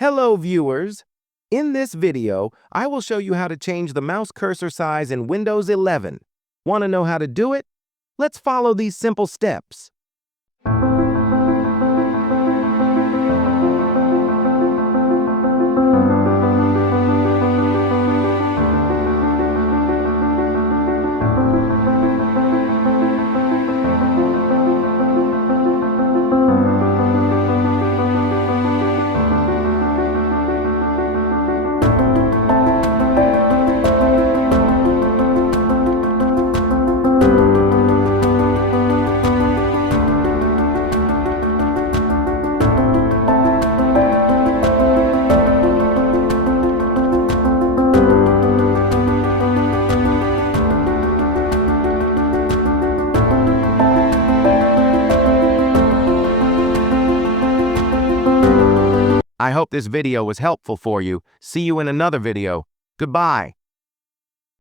Hello, viewers! In this video, I will show you how to change the mouse cursor size in Windows 11. Want to know how to do it? Let's follow these simple steps. I hope this video was helpful for you. See you in another video. Goodbye.